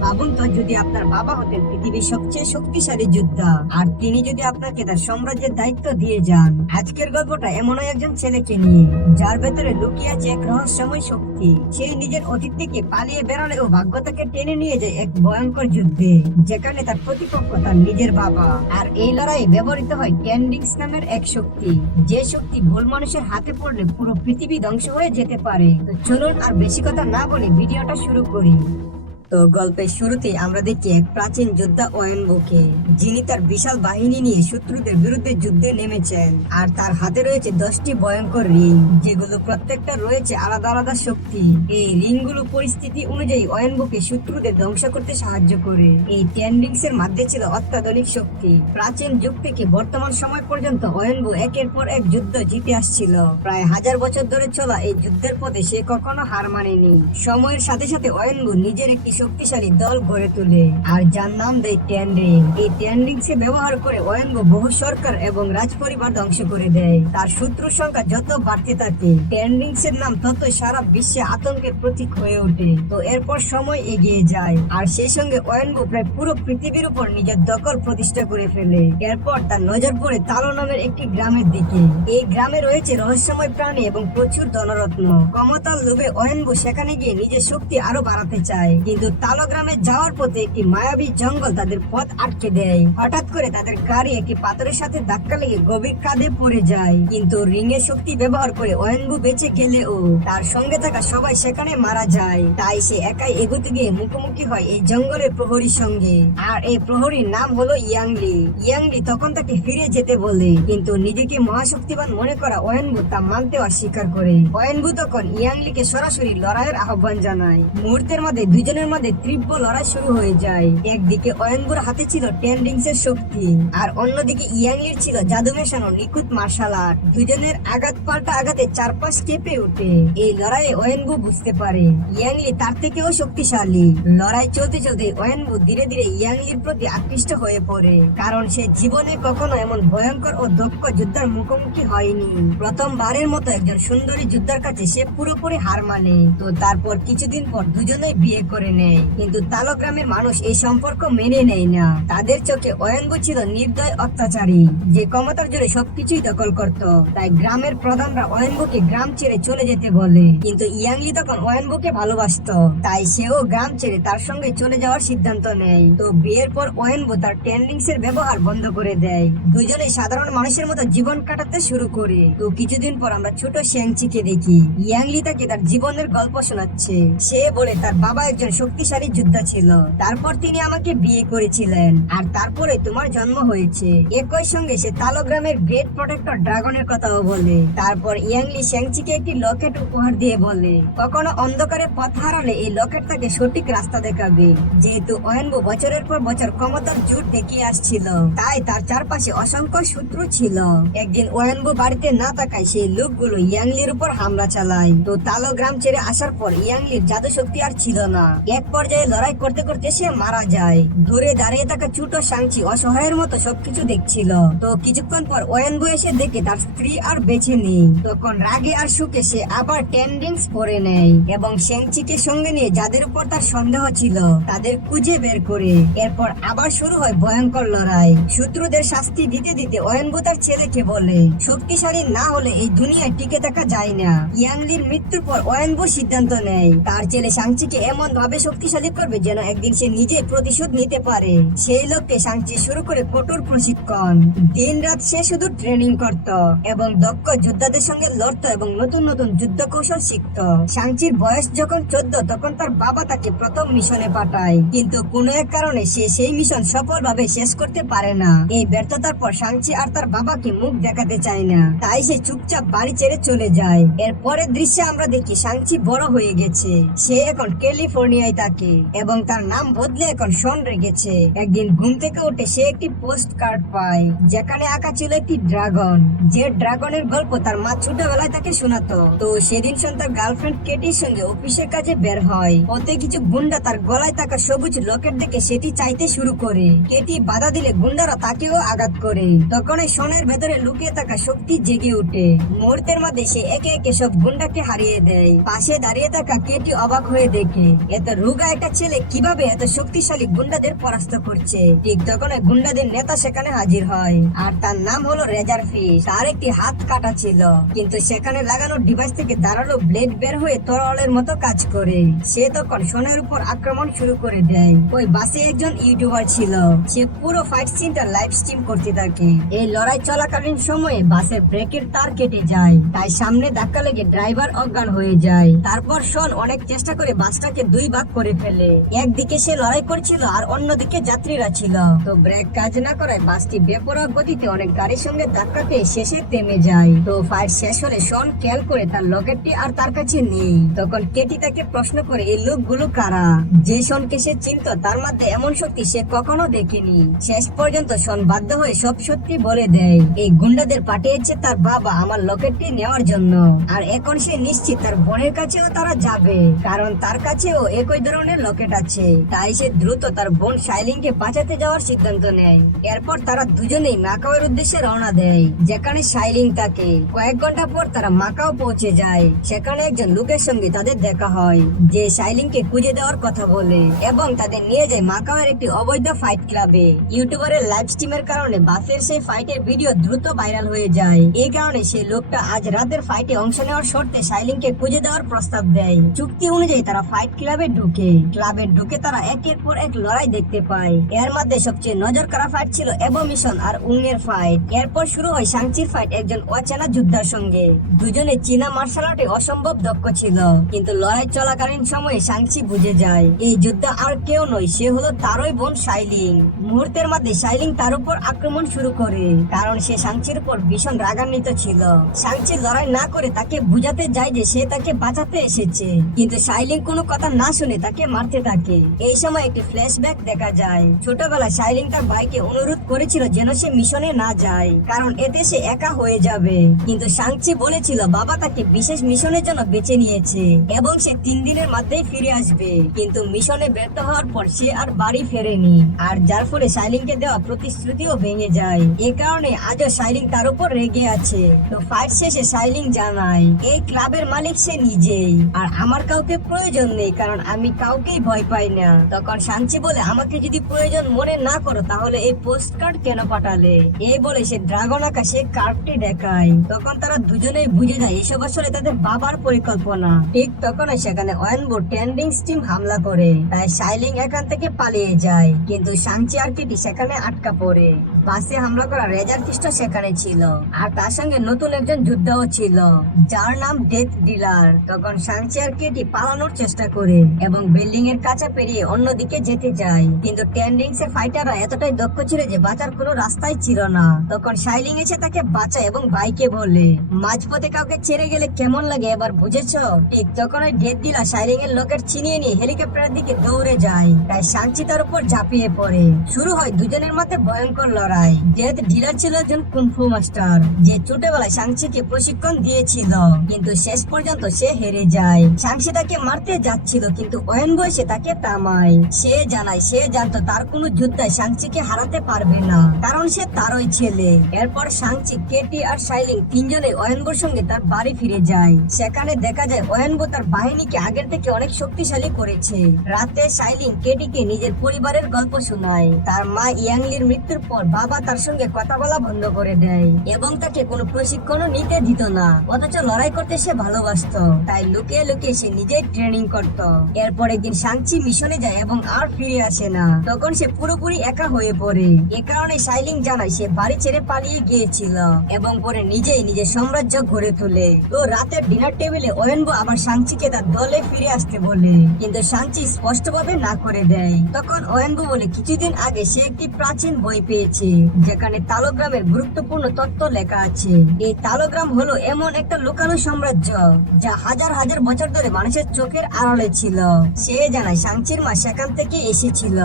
ভাবুন যদি আপনার বাবা হতেন পৃথিবীর সবচেয়ে শক্তিশালী যোদ্ধা, আর তিনি যদি আপনাকে তার সাম্রাজ্যের দায়িত্ব দিয়ে যান, আজকের গল্পটা এমনই একজন ছেলেকে নিয়ে, যার ভেতরে লুকিয়ে আছে এক রহস্যময় শক্তি। সে নিজের অতীত থেকে পালিয়ে বেরোলেও ভাগ্য তাকে টেনে নিয়ে যায় এক ভয়ঙ্কর যুদ্ধে, যেখানে তার প্রতিপক্ষ তার নিজের বাবা। আর এই লড়াইয়ে ব্যবহৃত হয় টেন্ডিংস নামের এক শক্তি। যে শক্তি ভুল মানুষের হাতে পড়লে পুরো পৃথিবী ধ্বংস হয়ে যেতে পারে। তো চলুন আর বেশি কথা না বলে ভিডিওটা শুরু করি। তো গল্পের শুরুতে আমরা দেখি এক প্রাচীন যোদ্ধা ওয়েনবোকে যিনি তার বিশাল বাহিনী নিয়ে শত্রুদের বিরুদ্ধে যুদ্ধে নেমেছেন। আর তার হাতে রয়েছে দশটি ভয়ঙ্কর রিং, যেগুলো প্রত্যেকটা রয়েছে আলাদা আলাদা শক্তি। এই রিংগুলো পরিস্থিতি অনুযায়ী ওয়েনবোকে শত্রুদের ধ্বংস করতে সাহায্য করে। এই টেন্ডিংস এর মধ্যে ছিল অত্যাধুনিক শক্তি। প্রাচীন যুগ থেকে বর্তমান সময় পর্যন্ত ওয়েনবো একের পর এক যুদ্ধ জিতে আসছিল। প্রায় হাজার বছর ধরে চলা এই যুদ্ধের পথে সে কখনো হার মানেনি। সময়ের সাথে সাথে ওয়েনবো নিজের একটি শক্তিশালী দল গড়ে তোলে। আর যার নাম দেয় ট্যান্ডিং এই ট্যান্ডিং সে ব্যবহার করে ওয়েনবো বহু সরকার এবং রাজ পরিবার ধ্বংস করে দেয়। তার শত্রুর সংখ্যা যত বাড়তে থাকে ট্যান্ডিংস এর নাম তত সারা বিশ্বে আতঙ্কের প্রতীক হয়ে ওঠে। তো এরপর সময় এগিয়ে যায়। আর সেই সঙ্গে ওয়েনবো প্রায় পুরো পৃথিবীর উপর নিজের দখল প্রতিষ্ঠা করে ফেলে। এরপর তার নজর পড়ে তালো নামের একটি গ্রামের দিকে। এই গ্রামে রয়েছে রহস্যময় প্রাণী এবং প্রচুর ধনরত্ন। ক্ষমতার লোভে ওয়েনবো সেখানে গিয়ে নিজের শক্তি আরও বাড়াতে চায়। কিন্তু তালো গ্রামে যাওয়ার পথে একটি মায়াবী জঙ্গল তাদের পথ আটকে দেয়। হঠাৎ করে তাদের গাড়ি একটি পাথরের সাথে ধাক্কা লেগে গভীর কাঁধে পড়ে যায়। কিন্তু রিং এর শক্তি ব্যবহার করে ওয়েনবু বেঁচে গেলেও তার সঙ্গে থাকা সবাই সেখানে মারা যায়। তাই সে একাই এগোতে গিয়ে মুখোমুখি হয় এই জঙ্গলের প্রহরীর সঙ্গে। আর এই প্রহরীর নাম হলো ইয়াংলি। ইয়াংলি তখন তাকে ফিরে যেতে বলে, কিন্তু নিজেকে মহাশক্তিবান মনে করা ওয়েনবু তা মানতে অস্বীকার করে। ওয়েনবু তখন ইয়াংলিকে সরাসরি লড়াইয়ের আহ্বান জানায়। মুহূর্তের মধ্যে দুজনের মধ্যে তীব্র লড়াই শুরু হয়ে যায়। একদিকে ওয়েনবুর হাতে ছিল টেন্ডিংস এর শক্তি, আর অন্যদিকে ইয়াংলির ছিল জাদু মেশানো নিখুঁত মার্শাল আর্ট। দুজনের আঘাত পাল্টা আঘাতে চারপাশ কেঁপে ওঠে। এই লড়াইয়ে ওয়েনবু বুঝতে পারে, ইয়াংলি তার থেকেও শক্তিশালী। লড়াই চলতে চলতে ওয়েনবু ধীরে ধীরে ইয়াংলির প্রতি আকৃষ্ট হয়ে পড়ে, কারণ সে জীবনে কখনো এমন ভয়ঙ্কর ও দক্ষ যোদ্ধার মুখোমুখি হয়নি। প্রথমবারের মতো একজন সুন্দরী যোদ্ধার কাছে সে পুরোপুরি হার মানে। তো তারপর কিছুদিন পর দুজনেই বিয়ে করে নেয়। কিন্তু তালো গ্রামের মানুষ এই সম্পর্ক মেনে নেয় না। তাদের চোখে অয়নবু ছিল নির্দয় অত্যাচারী, যে ক্ষমতার জোরে সবকিছুই দখল করত। তাই গ্রামের প্রধানরা গ্রাম ছেড়ে চলে যেতে বলে। কিন্তু ইয়াংলি তখন ভালোবাসতো। তাই সেও গ্রাম ছেড়ে তার সঙ্গে চলে যাওয়ার সিদ্ধান্ত নেয়। তো বিয়ের পর ওয়েনবো তার টেন্ডিংস এর ব্যবহার বন্ধ করে দেয়। দুজনে সাধারণ মানুষের মতো জীবন কাটাতে শুরু করে। তো কিছুদিন পর আমরা ছোট শ্যাংচিকে দেখি। ইয়াংলি তাকে তার জীবনের গল্প শোনাচ্ছে। সে বলে, তার বাবা একজন শক্তিশালী যোদ্ধা ছিল। তারপর তিনি আমাকে বিয়ে করেছিলেন। আর তারপরে তোমার জন্ম হয়েছে। একই সঙ্গে সে তালো গ্রামের গ্রেট প্রোটেক্টর ড্রাগনের কথাও বলে। তারপর ইয়াংলি শ্যাংচিকে একটি লকেট উপহার দিয়ে বলে, কখনো অন্ধকারে পথ হারালে এই লকেট তাকে সঠিক রাস্তা দেখাবে। যেহেতু অয়নবু বছরের পর বছর ক্ষমতার জোট দেখিয়ে আসছিল, তাই তার চারপাশে অসংখ্য শত্রু ছিল। একদিন ওয়েনবু বাড়িতে না থাকায় সেই লোকগুলো ইয়াংলির উপর হামলা চালায়। তো তালো গ্রাম ছেড়ে আসার পর ইয়াংলির জাদু শক্তি আর ছিল না। এক পর্যায়ে লড়াই করতে করতে সে মারা যায়। দূরে দাঁড়িয়ে থাকা ছোট সাংচি অসহায়ের মতো সবকিছু দেখছিল। তো কিছুক্ষণ পর ওয়েনবু এসে দেখে তার স্ত্রী আর বেঁচে নেই। তখন রাগে আর সুখে সে আবার টেন্ডিংস পরে নেয় এবং শ্যাংচিকে সঙ্গে নিয়ে যাদের উপর তার সন্দেহ ছিল, তাদের খুঁজে বের করে। এরপর আবার শুরু হয় ভয়ঙ্কর লড়াই। শত্রুদের শাস্তি দিতে দিতে অয়নবু তার ছেলেকে বলে, শক্তিশালী না হলে এই দুনিয়ায় টিকে থাকা যায় না। ইয়াংলির মৃত্যুর পর অয়নবু সিদ্ধান্ত নেয়। তার ছেলে সাংচিকে এমন ভাবে শক্তিশালী করবে যেন একদিন সে নিজে প্রতিশোধ নিতে পারে। সেই লক্ষ্যে সাংচি শুরু করে কঠোর প্রশিক্ষণ। দিন রাত সে শুধু ট্রেনিং করত এবং দক্ষ যোদ্ধাদের সঙ্গে লড়তো এবং নতুন নতুন যুদ্ধ কৌশল শিখত। সাংচির বয়স যখন চোদ্দ, তখন তার বাবা তাকে প্রথম মিশনে পাঠায়। কিন্তু কোনো এক কারণে সে সেই মিশন সফলভাবে শেষ করতে পারে না। এই ব্যর্থতার পর সাংচি আর তার বাবাকে মুখ দেখাতে চায় না। তাই সে চুপচাপ বাড়ি ছেড়ে চলে যায়। এর পরের দৃশ্যে আমরা দেখি সাংচি বড় হয়ে গেছে। সে এখন ক্যালিফোর্নিয়ায় থাকে এবং তার নাম বদলে এখন শন রেখেছে। একদিন ঘুম থেকে উঠে সে একটি পোস্ট কার্ড পায়, যেখানে আঁকা ছিল একটি ড্রাগন। যে ড্রাগনের গল্প তার মা ছোটবেলায় তাকে শোনাতো। তো সেদিন তার গার্লফ্রেন্ড কেটির সঙ্গে অফিসের কাজে বের হয়। পথে কিছু গুন্ডা তার গলায় থাকা সবুজ লকেট দেখে সেটি চাইতে শুরু করে। কেটি বাধা দিলে গুন্ডারা তাকেও আঘাত করে। তখন এই সোনের ভেতরে লুকিয়ে থাকা শক্তি জেগে উঠে। মুহূর্তের মধ্যে সে একে একে সব গুন্ডাকে হারিয়ে দেয়। পাশে দাঁড়িয়ে থাকা কেটি অবাক হয়ে দেখে, এত রূপ রোগা একটা ছেলে কীভাবে এত শক্তিশালী গুন্ডাদের পরাস্ত করছে? ঠিক তখন গুন্ডাদের নেতা সেখানে হাজির হয়। আর তার নাম হলো রেজার ফিস তার একটি হাত কাটা ছিল। কিন্তু সেখানে লাগানো ডিভাইস থেকে দাঁড়াল ব্লেড বের হয়ে তরলের মতো কাজ করে। সে তখন সোনার উপর আক্রমণ শুরু করে দেয়। ওই বাসে একজন ইউটিউবার ছিল। সে পুরো ফাইট সিনটা লাইভ স্ট্রিম করতে থাকে। এই লড়াই চলাকালীন সময়ে বাসের ব্রেকের তার কেটে যায়। তাই সামনে ধাক্কা লেগে ড্রাইভার অজ্ঞান হয়ে যায়। তারপর শোন অনেক চেষ্টা করে বাসটাকে দুই ভাগ করে ফেলে। একদিকে সে লড়াই করছিল আর অন্যদিকে যাত্রীরা ছিল। তো ব্রেক কাজ না করায় বাসটি বেপরোয়া গতিতে অনেক গাড়ির সঙ্গে ধাক্কা পেয়ে শেষে থেমে যায়। তো ফাইট শেষ হলে শন খেয়াল করে তার লকেটটি আর তার কাছে নেই। তখন কেটি তাকে প্রশ্ন করে এই লোকগুলো কারা? যে শনকে সে চিনত তার মধ্যে এমন শক্তি সে কখনো দেখেনি। শেষ পর্যন্ত শন বাধ্য হয়ে সব সত্যি বলে দেয় এই গুন্ডাদের পাঠিয়েছে তার বাবা আমার লকেটটি নেওয়ার জন্য। আর এখন সে নিশ্চিত তার বোনের কাছেও তারা যাবে কারণ তার কাছেও একই ধরনের লকেট আছে। তাই সে দ্রুত তার বোন শাইলিংকে বাঁচাতে যাওয়ার সিদ্ধান্ত নেয়। এরপর তারা দুজনেই মাকাওয়ের উদ্দেশ্যে রওনা দেয়, যেখানে শাইলিং থাকে। কয়েক ঘণ্টা পর তারা মাকাও পৌঁছে যায়। সেখানে একজন লোকের সঙ্গে তাদের দেখা হয়, যে শাইলিংকে খুঁজে দেওয়ার কথা বলে এবং তাদের নিয়ে যায় মাকাওয়ের একটি অবৈধ ফাইট ক্লাবে ইউটিউবারের লাইভ স্ট্রিমের কারণে বাসের সেই ফাইটের ভিডিও দ্রুত ভাইরাল হয়ে যায়। এই কারণে সেই লোকটা আজ রাতের ফাইটে অংশ নেওয়ার শর্তে শাইলিংকে খুঁজে দেওয়ার প্রস্তাব দেয়। চুক্তি অনুযায়ী তারা ফাইট ক্লাবে ঢুকে ক্লাবে ঢুকে তারা একের পর এক লড়াই দেখতে পায়। এর মধ্যে সবচেয়ে নজর করা ফাইট ছিল মিশন আর উংয়ের ফাইট এরপর শুরু হয় সাংচির ফাইট একজন অচেনা যোদ্ধার সঙ্গে। দুজনে চীনা মার্শাল আর্টে অসম্ভব দক্ষ ছিল, কিন্তু লড়াই চলাকালীন সময়ে সাংচি বুঝে যায়, এই যুদ্ধ আর কেউ নয়, সে হলো তারই বোন শাইলিং। মুহূর্তের মধ্যে শাইলিং তার উপর আক্রমণ শুরু করে, কারণ সে সাংচির উপর ভীষণ রাগান্বিত ছিল। সাংচি লড়াই না করে তাকে বুঝাতে যায় যে সে তাকে বাঁচাতে এসেছে, কিন্তু শাইলিং কোনো কথা না শুনে তাকে মারতে থাকে। এই সময় একটি ফ্ল্যাশব্যাক দেখা যায়। ছোটবেলায় শাইলিং তার ভাইকে অনুরোধ করেছিল যেন সে মিশনে না যায়, কারণ এতে সে একা হয়ে যাবে। কিন্তু সাংচি বলেছিল, বাবা তাকে বিশেষ মিশনের জন্য বেছে নিয়েছে এবং সে তিন দিনের মধ্যেই ফিরে আসবে। কিন্তু মিশনে ব্যর্থ হওয়ার পর সে আর বাড়ি ফেরেনি। আর যার ফলে শাইলিংকে দেওয়া প্রতিশ্রুতিও ভেঙে যায়। এ কারণে আজও শাইলিং তার উপর রেগে আছে। তো ফাইট শেষে শাইলিং জানায়, এই ক্লাবের মালিক সে নিজেই। আর আমার কাউকে প্রয়োজন নেই, কারণ আমি কাউকেই ভয় পাই না। তখন শান্তি বলে আমাকে যদি প্রয়োজন মনে না করো, তাহলে এই পোস্ট কার্ড কেন পাঠালে? এই বলে সে ড্রাগন আঁকা সে কার্ডটি দেখায়। তখন তারা দুজনেই বুঝে যায়, এসব আসলে তাদের বাবার পরিকল্পনা। ঠিক তখনই সেখানে ওয়েনবো টেন্ডিং স্টিম হামলা করে। তাই শাইলিং এখান থেকে পালিয়ে যায়। কিন্তু সাংচি আর কিটি সেখানে আটকা পড়ে। বাসে হামলা করা রেজার খ্রিস্ট সেখানে ছিল। আর তার সঙ্গে নতুন একজন যোদ্ধাও ছিল, যার নাম ডেথ ডিলার তখন সাংচি আর কেটি পালানোর চেষ্টা করে, এবং বিল্ডিং এর কাছে পেরিয়ে অন্যদিকে যেতে যায় কিন্তু টেন্ডিংস এর ফাইটাররা এতটাই দক্ষ ছিল যে বাঁচার কোনো রাস্তাই ছিল না। তখন শাইলিং এসে তাকে বাঁচায় এবং ভাইকে বলে, মাঝপথে কাউকে ছেড়ে গেলে কেমন লাগে এবার বুঝেছ? ঠিক তখন ওই ডেথ ডিলার শাইলিং এর লোকের চিনিয়ে নিয়ে হেলিকপ্টারের দিকে দৌড়ে যায়। তাই সাংচি তার উপর ঝাঁপিয়ে পড়ে। শুরু হয় দুজনের মধ্যে ভয়ঙ্কর লড়াই। ডেথ ডিলার ছিল একজন কুনফু মাস্টার, যে ছোটবেলায় সাংচিকে প্রশিক্ষণ দিয়েছিল। কিন্তু শেষ পর্যন্ত সে হেরে যায়। সাংসি তাকে মারতে যাচ্ছিল, কিন্তু বয়সে তাকে সে জানায়, সে জানতো তার কোনো সাংচিকে হারাতে পারবে না, কারণ সে তারই ছেলে। এরপর সাংচি, কেটি আর শাইলিং তিনজনে সঙ্গে তার বাড়ি ফিরে যায়। সেখানে দেখা যায় তার বাহিনীকে আগের থেকে অনেক শক্তিশালী করেছে। রাতে শাইলিং কেটিকে নিজের পরিবারের গল্প শোনায়। তার মা ইয়াংলির মৃত্যুর পর বাবা তার সঙ্গে কথা বলা বন্ধ করে দেয় এবং তাকে কোনো প্রশিক্ষণও নিতে দিত না। অথচ লড়াই করতে সে ভালোবাসতো, তাই লুকিয়ে লুকিয়ে সে নিজেই ট্রেনিং করত। এরপর একদিন সাংচি মিশনে যায় এবং আর ফিরে আসে না। তখন সে পুরোপুরি একা হয়ে পড়ে। এ কারণে শাইলিং জানায় সে বাড়ি ছেড়ে পালিয়ে গিয়েছিল এবং পরে নিজেই নিজের সাম্রাজ্য গড়ে তোলে। তো রাতের ডিনার টেবিলে ওয়েনবো আবার সাংচিকে তার দলে ফিরে আসতে বলে। কিন্তু সাংচি স্পষ্টভাবে না করে দেয়। তখন ওয়েনবো বলে, কিছুদিন আগে সে একটি প্রাচীন বই পেয়েছে, যেখানে তালগ্রামের গুরুত্বপূর্ণ তথ্য লেখা আছে। এই তালগ্রাম হলো এমন একটা লুকানো সাম্রাজ্য, যা হাজার হাজার বছর ধরে মানুষের চোখের আড়ালে ছিল। সে জানায়, সাংচির মা সেখান থেকে এসেছিল।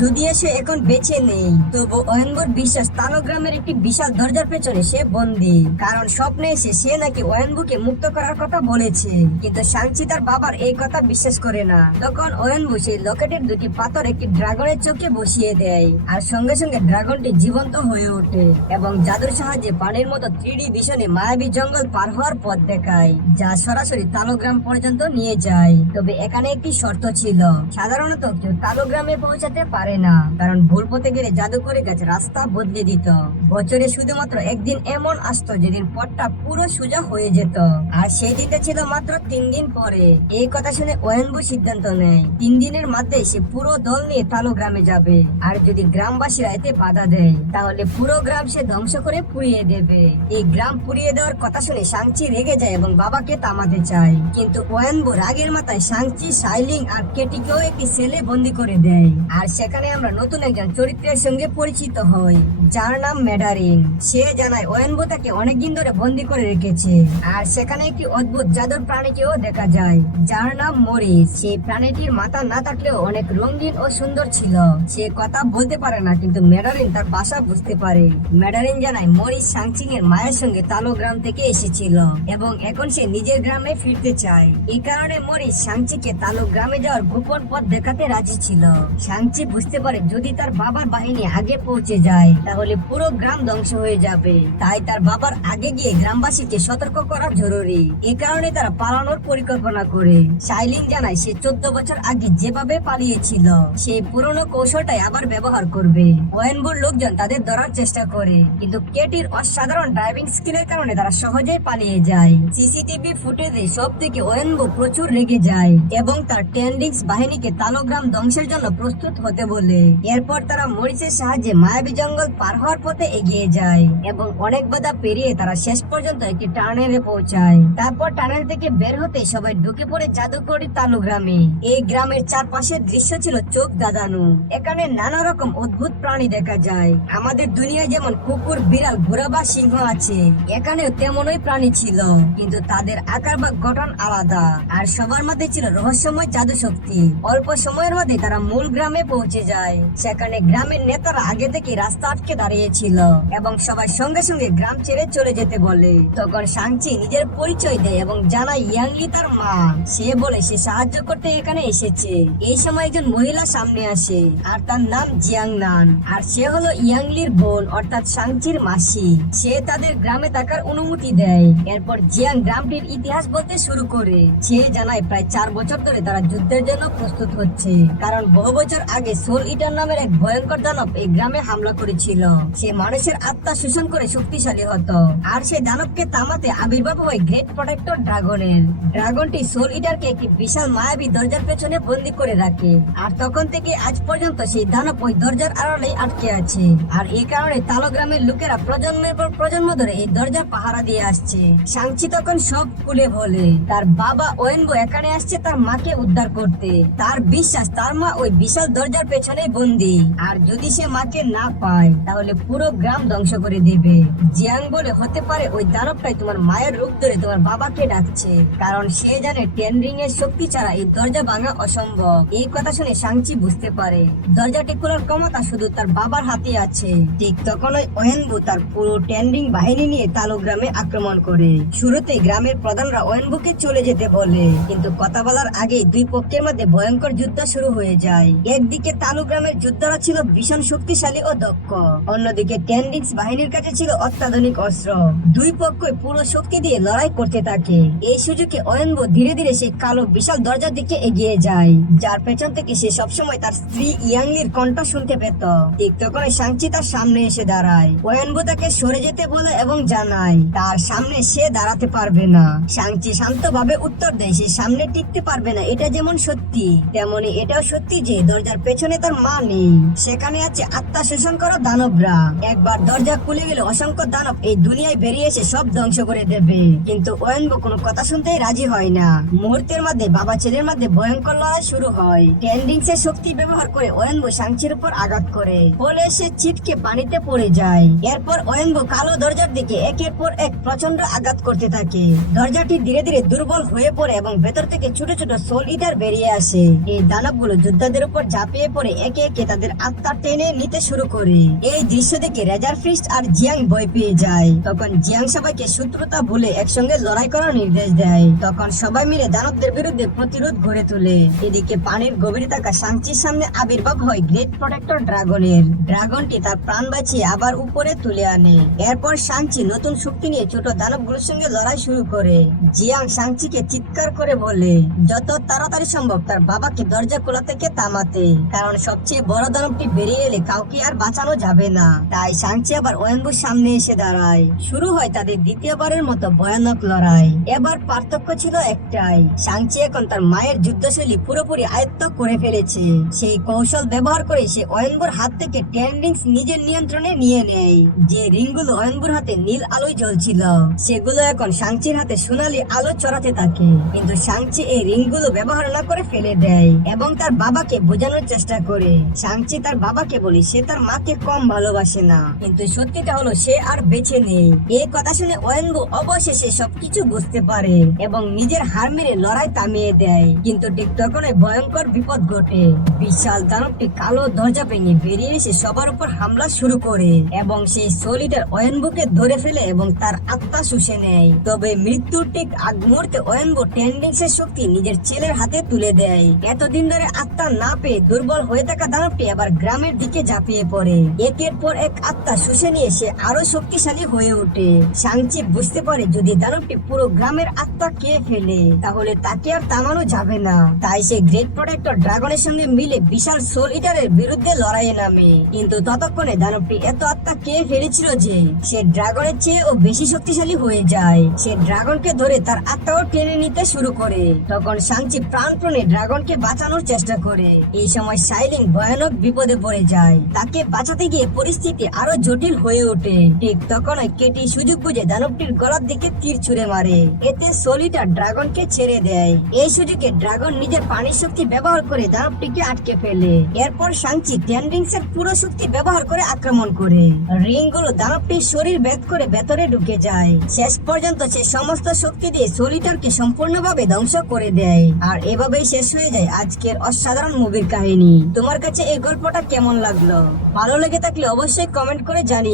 যদিও সে এখন বেঁচে নেই, তবু ওয়েনবোর বিশ্বাস তালগ্রামের একটি বিশাল দরজার পেছনে সে বন্দী। কারণ স্বপ্নে এসে সে নাকি ওয়েনবুকে মুক্ত করার কথা বলেছে। কিন্তু সাংচি তার বাবার এই কথা বিশ্বাস করে না। তখন ওয়েনবু সেই লকেটের দুটি পাথর একটি ড্রাগনের চোখে বসিয়ে দেয়, আর সঙ্গে সঙ্গে ড্রাগনটি জীবন্ত হয়ে ওঠে এবং জাদুর সাহায্যে পানির মতো থ্রিডি ভীষণে মায়াবী জঙ্গল পার হওয়ার পথ দেখায়, যা সরাসরি তালগ্রাম পর্যন্ত নিয়ে যায়। তবে এখানে একটি শর্ত ছিল। সাধারণত কেউ কালো গ্রামে পৌঁছাতে পারে না, কারণ ভুল পথে গেলে জাদুকরি গাছ রাস্তা বদলে দিত। বছরে শুধুমাত্র একদিন এমন আসতো যেদিন পথটা পুরো সোজা হয়ে যেত। আর সেই দিনটা ছিল মাত্র তিন দিন পরে। এই কথা শুনে ওয়েনবু সিদ্ধান্ত নেয়, তিন দিনের মধ্যে সে পুরো দল নিয়ে কালো গ্রামে যাবে। আর যদি গ্রামবাসীরা এতে বাধা দেয়, তাহলে পুরো গ্রাম সে ধ্বংস করে পুড়িয়ে দেবে। এই গ্রাম পুড়িয়ে দেওয়ার কথা শুনে সাংচি রেগে যায় এবং বাবাকে তামাতে চায়। কিন্তু ওয়েনবো রাগের মাথায় সাংচি সাইলিং আর কেটিকেও একটি সেলে বন্দি করে দেয়। আর সেখানে আমরা নতুন একজন চরিত্রের সঙ্গে পরিচিত হই, যার নাম ম্যাডারিন। সে জানায় ওয়েনবো তাকে অনেকদিন ধরে বন্দি করে রেখেছে। আর সেখানে একটি অদ্ভুত জাদুর প্রাণীকেও দেখা যায়, যার নাম মরিস। সেই প্রাণীটির মাথা না থাকলেও অনেক রঙিন ও সুন্দর ছিল। সে কথা বলতে পারে না, কিন্তু ম্যাডারিন তার ভাষা বুঝতে পারে। ম্যাডারিন জানায়, মরিস সাংচিং এর মায়ের সঙ্গে তালো গ্রাম থেকে এসেছিল এবং এখন সে নিজের গ্রামে ফিরতে চায়। এই কারণে মরিস সাংচিকে তালো গ্রামে যাওয়ার গোপন পথ দেখাতে রাজি ছিল। সাংচি বুঝতে পারে যদি তার বাবার বাহিনী আগে পৌঁছে যায়, তাহলে পুরো গ্রাম ধ্বংস হয়ে যাবে। তাই তার বাবার আগে গিয়ে গ্রামবাসীকে সতর্ক করা জরুরি। এ কারণে তারা পালানোর পরিকল্পনা করে। শাইলিন জানায় সে চোদ্দ বছর আগে যেভাবে পালিয়েছিল, সেই পুরনো কৌশলটাই আবার ব্যবহার করবে। ওয়েনবুর লোকজন তাদের ধরার চেষ্টা করে, কিন্তু কেটির অসাধারণ ড্রাইভিং স্কিলের কারণে তারা সহজেই পালিয়ে যায়। সিসিটিভি ফুটেজে সব থেকে ওয়েনবু প্রচুর রেগে যায়, এবং তার টেন্ডিংস বাহিনীকে তালোগ্রাম ধ্বংসের জন্য প্রস্তুত হতে বলে। এরপর তারা মরিচের সাহায্যে মায়াবী জঙ্গল পার হওয়ার পথে এগিয়ে যায় এবং অনেক বাধা পেরিয়ে তারা শেষ পর্যন্ত একটি টানেলে পৌঁছায়। তারপর টানেল থেকে বের হতে সবাই ঢুকে পড়ে জাদুকরি তালু গ্রামে এই গ্রামের চারপাশের দৃশ্য ছিল চোখ দাদানু। এখানে নানা রকম অদ্ভুত প্রাণী দেখা যায়। আমাদের দুনিয়ায় যেমন কুকুর, বিড়াল, ঘোড়া বা সিংহ আছে, এখানেও তেমনই প্রাণী ছিল, কিন্তু তাদের আকার বা গঠন আলাদা। আর সবার মধ্যে ছিল রহস্যময় জাদু শক্তি অল্প সময়ের মধ্যে তারা মূল গ্রামে পৌঁছে যায়। সেখানে গ্রামের নেতারা আগে থেকে রাস্তা আটকে দাঁড়িয়েছিল এবং সবাই সঙ্গে সঙ্গে গ্রাম ছেড়ে চলে যেতে বলে। তখন সাংচি নিজের পরিচয় দেয় এবং জানায় ইয়াংলি তার মা। সে বলে, সে সাহায্য করতে এখানে এসেছে। এই সময় একজন মহিলা সামনে আসে আর তার নাম জিয়াং নান আর সে হলো ইয়াংলির বোন, অর্থাৎ সাংচির মাসি। সে তাদের গ্রামে থাকার অনুমতি দেয়। এরপর জিয়াং গ্রামটির ইতিহাস বলতে শুরু করে। সে জানায়, প্রায় চার বছর ধরে তারা যুদ্ধের জন্য প্রস্তুত হচ্ছে। কারণ বহু বছর আগে সোল ইটার নামের এক ভয়ঙ্কর দানব এই গ্রামে হামলা করেছিল। সে মানুষের আত্মা শোষণ করে শক্তিশালী হতো। আর সেই দানবকে তামাতে আবির্ভাব হয় গ্রেট প্রোটেক্টর ড্রাগনের। ড্রাগনটি সোল ইটারকে একটি বিশাল মায়াবী দরজার পেছনে বন্দি করে রাখে। আর তখন থেকে আজ পর্যন্ত সেই দানব ওই দরজার আড়ালে আটকে আছে। আর এই কারণে তালো গ্রামের লোকেরা প্রজন্মের পর প্রজন্ম ধরে এই দরজা পাহারা দিয়ে আসছে। সাংচি তখন সব খুলে বলে তার বাবা ওয়েনবো এখানে আসছে, তার মাকে উদ্ধার করতে। তার বিশ্বাস, তার মা ওই বিশাল দরজার পেছনে বন্দি। আর যদি সে মাকে না পায়, তাহলে পুরো গ্রাম ধ্বংস করে দেবে। জিয়াং বলে হতে পারে ওই দানবটাই তোমার মায়ের রূপ ধরে তোমার বাবাকে ডাকছে। কারণ সে জানে টেন রিং এর শক্তি ছাড়া এই দরজা ভাঙা অসম্ভব। এই কথা শুনে সাংচি বুঝতে পারে। দরজাটি খোলার ক্ষমতা শুধু তার বাবার হাতে আছে। ঠিক তখন ওই ওয়েনবু তার পুরো টেন রিং বাহিনী নিয়ে তালু গ্রামে আক্রমণ করে। শুরুতে গ্রামের প্রধানরা ওয়েনবুকে চলে যেতে বলে। কিন্তু কথা বলার আগে দুই পক্ষের মধ্যে ভয়ঙ্কর যুদ্ধ শুরু হয়ে যায়। একদিকে তালু গ্রামের যোদ্ধারা ছিল ভীষণ শক্তিশালী ও দক্ষ। অন্যদিকে টেন্ডিংস বাহিনীর কাছে ছিল অত্যাধুনিক অস্ত্র। দুই পক্ষই পুরো শক্তি দিয়ে লড়াই করতে থাকে। এই সুযোগে অয়নবো ধীরে ধীরে সেই কালো বিশাল দরজার দিকে এগিয়ে যায়, যার পেছন থেকে সে সবসময় তার স্ত্রী ইয়াংলির কণ্ঠ শুনতে পেত। ঠিক তখন সাংচি তার সামনে এসে দাঁড়ায়। ওয়েনবো তাকে সরে যেতে বলে এবং জানায়, তার সামনে সে দাঁড়াতে পারবে না। সাংচি শান্তভাবে উত্তর দেয়, সে সামনে টিকতে পারবে না, এটা যেমন সত্যি, তেমনি এটাও সত্যি যে দরজার পেছনে তার মা নেই। সেখানে আছে আত্মা শোষণ করা দানবরা। একবার দরজা খুলে গেলে অসংখ্য দানব এই দুনিয়ায় বেরিয়ে এসে সব ধ্বংস করে দেবে। কিন্তু ওয়েনবো কোনো কথা শুনতেই রাজি হয় না। মুহূর্তের মধ্যে বাবা ছেলের মধ্যে ভয়ঙ্কর লড়াই শুরু হয়। টেন্ডিংস এর শক্তি ব্যবহার করে ওয়েনবো সাংচির উপর আঘাত করে। ফলে সে ছিটকে পানিতে পড়ে যায়। এরপর ওয়েনবো কালো দরজার দিকে একের পর এক প্রচণ্ড আঘাত করতে থাকে। দরজাটি ধীরে ধীরে দুর্বল হয়ে পড়ে এবং ভেতর থেকে ছোট ছোট সোল ইটার বেরিয়ে আসে। এই দানবগুলো যোদ্ধাদের উপর ঝাঁপিয়ে পড়ে একে একে তাদের আত্মা টেনে নিতে শুরু করে। এই দৃশ্য দেখে রেজার ফিস্ট আর জিয়াং ভয় পেয়ে যায়। তখন জিয়াং সবাইকে শত্রুতা ভুলে একসঙ্গে লড়াই করার নির্দেশ দেয়। তখন সবাই মিলে দানবদের বিরুদ্ধে প্রতিরোধ গড়ে তোলে। এদিকে পানির গভীরে থাকা সাংচির সামনে আবির্ভাব হয় গ্রেট প্রোটেক্টর ড্রাগনের। ড্রাগনটি তার প্রাণ বাঁচিয়ে আবার উপরে তুলে আনে। এরপর সাংচি নতুন শক্তি নিয়ে ছোট দানবগুলোর সঙ্গে লড়াই শুরু করে। জিয়াং সাংচিকে চিৎকার করে বলে, যত তাড়াতাড়ি তাড়াতাড়ি সম্ভব। তার বাবাকে দরজা খোলা থেকে থামাতে। কারণ সবচেয়ে বড় দানবটি বেরিয়ে এলে কাউকে আর বাঁচানো যাবে না। তাই সাংচি আবার ওয়েনবুর সামনে এসে দাঁড়ায়। শুরু হয় তাদের দ্বিতীয়বারের মতো ভয়ানক লড়াই। এবার পার্থক্য ছিল একটাই। সাংচি এখন তার মায়ের যুদ্ধশৈলী পুরোপুরি আয়ত্ত করে ফেলেছে। সেই কৌশল ব্যবহার করে সে ওয়েনবুর হাত থেকে টেন রিংস নিজের নিয়ন্ত্রণে নিয়ে নেয়। যে রিংগুলো ওয়েনবুর হাতে নীল আলোয় জ্বলছিল, সেগুলো এখন সাংচির হাতে সোনালি আলো চড়াতে থাকে। কিন্তু সাংচি এই রিংগুলো ব্যবহার না করে ফেলে দেয় এবং তার বাবাকে বোঝানোর চেষ্টা করে। সাংচি তার বাবাকে বলি, সে তার মাকে কম ভালোবাসে না। কিন্তু সত্যিটা হলো, সে আর বেঁচে নেই। এই কথা শুনে ওয়েনবু অবশেষে সবকিছু বুঝতে পারে এবং নিজের হার মেরে লড়াই থামিয়ে দেয়। কিন্তু ঠিক তখনই ভয়ঙ্কর বিপদ ঘটে। বিশাল দানবটি কালো দরজা ভেঙে বেরিয়ে এসে সবার উপর হামলা শুরু করে এবং সেই সলিটার ওয়েনবুকে ধরে ফেলে এবং তার আত্মা শুষে নেয়। তবে মৃত্যুর ঠিক আগ মুহূর্তে ওয়েনবু টেন্ডিংসের শক্তি নিজের ছেলের হাতে তুলে দেয়। এতদিন ধরে আত্মা না পেয়ে দুর্বল হয়ে থাকা দানবটি আবার গ্রামের দিকে ঝাঁপিয়ে পড়ে। একের পর এক আত্মা শুষে নিয়ে সে আরও শক্তিশালী হয়ে ওঠে। সাংচি বুঝতে পারে যদি দানবটি পুরো গ্রামের আত্মা খেয়ে ফেলে, তাহলে তাকে আর থামানো যাবে না। তাই সে গ্রেট প্রোটেক্টর ড্রাগনের সঙ্গে মিলে বিশাল সোল ইটারের বিরুদ্ধে লড়াইয়ে নামে। কিন্তু ততক্ষণে দানবটি এত আত্মা খেয়ে ফেলেছিল যে, সে ড্রাগনের চেয়ে ও বেশি শক্তিশালী হয়ে যায়। সে ড্রাগনকে ধরে তার আত্মাও টেনে নিতে শুরু করে। তখন সাংচি প্রাণপণে ড্রাগনকে বাঁচানোর চেষ্টা করে। এই সময় সাইলিং ভয়ানক বিপদে পড়ে যায়। তাকে বাঁচাতে গিয়ে পরিস্থিতি আরও জটিল হয়ে ওঠে। ঠিক তখনই কেটি সুযোগ বুঝে দানবটির গলার দিকে তীর ছুঁড়ে মারে। এতে সলিটা ড্রাগনকে ছেড়ে দেয়। এই সুযোগে ড্রাগন নিজের পানির শক্তি ব্যবহার করে দানবটিকে আটকে ফেলে। এরপর সাংচি টেন রিংস এর পুরো শক্তি ব্যবহার করে আক্রমণ করে। রিংগুলো দানবটির শরীর ভেদ করে ভেতরে ঢুকে যায়। শেষ পর্যন্ত সে সমস্ত শক্তি দিয়ে সলিটারকে সম্পূর্ণভাবে ধ্বংস করে দেয়। আর এভাবেই শেষ হয়ে যায় আজকের অসাধারণ মুভির কাহিনী। তোমার কাছে এই গল্পটা কেমন লাগল? ভালো লেগে থাকলে অবশ্যই কমেন্ট করে জানিয়ে